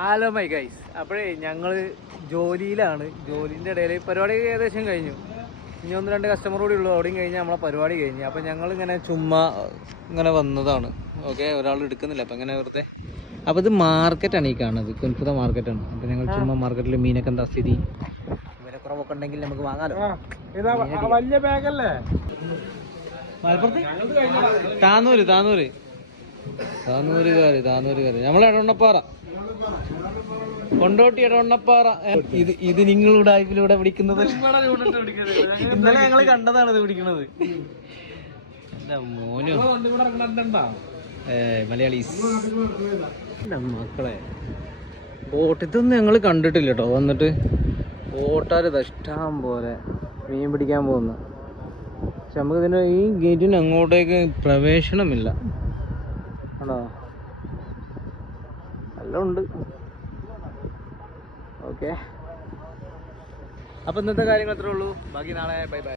Hello my guys അപ്പോഴേ ഞങ്ങൾ ജോലിയിലാണ്. ജോലിന്റെ ഇടയിൽ പരിപാടി ഏകദേശം കഴിഞ്ഞു. ഇനി ഒന്ന് രണ്ട് കസ്റ്റമർ കൂടി ഉള്ളൂ. അവിടെയും കഴിഞ്ഞ് നമ്മളെ പരിപാടി കഴിഞ്ഞു. അപ്പം ഞങ്ങൾ ഇങ്ങനെ ചുമ്മാ ഇങ്ങനെ വന്നതാണ്. ഓക്കെ ഒരാൾ എടുക്കുന്നില്ല. അപ്പം ഇങ്ങനെ വെറുതെ. അപ്പോൾ ഇത് മാർക്കറ്റാണ് ഈ കാണുന്നത്. കുൻഫുത മാർക്കറ്റാണ്. അപ്പം ഞങ്ങൾ ചുമ്മാ മാർക്കറ്റിൽ മീനൊക്കെ എന്താ സ്ഥിതി? വിലക്കുറവൊക്കെ ഉണ്ടെങ്കിൽ നമുക്ക് വാങ്ങാലോ. വലിയ ബാഗല്ലേ മലപ്പുറത്ത് താന്നൂര് താന്നൂര് താന്നൂരുകാര് താന്നൂരുകാര് നമ്മളെ ഇടവണ്ണപ്പാറ കൊണ്ടോട്ടി ഇടവണ്ണപ്പാറ ഇത് ഇത് നിങ്ങളുടെ ആയ്പിലൂടെ പിടിക്കുന്നത്? ഇന്നലെ ഞങ്ങൾ കണ്ടതാണ് ഇത് പിടിക്കുന്നത്. മോനു. ഏ മലയാളീസ്. മക്കളെ. ഞങ്ങൾ കണ്ടിട്ടില്ല കേട്ടോ വന്നിട്ട് ബോട്ടാർ ഇഷ്ടം പോലെ മീൻ പിടിക്കാൻ പോകുന്നു. പക്ഷെ നമുക്ക് ഈ ഗേറ്റിന് അങ്ങോട്ടേക്ക് പ്രവേശനമില്ല. ആണോ? എല്ലാം ഉണ്ട് ഓക്കെ. അപ്പം ഇന്നത്തെ കാര്യങ്ങൾ അത്രേ ഉള്ളൂ. ബാക്കി നാളെ ബൈ ബൈ.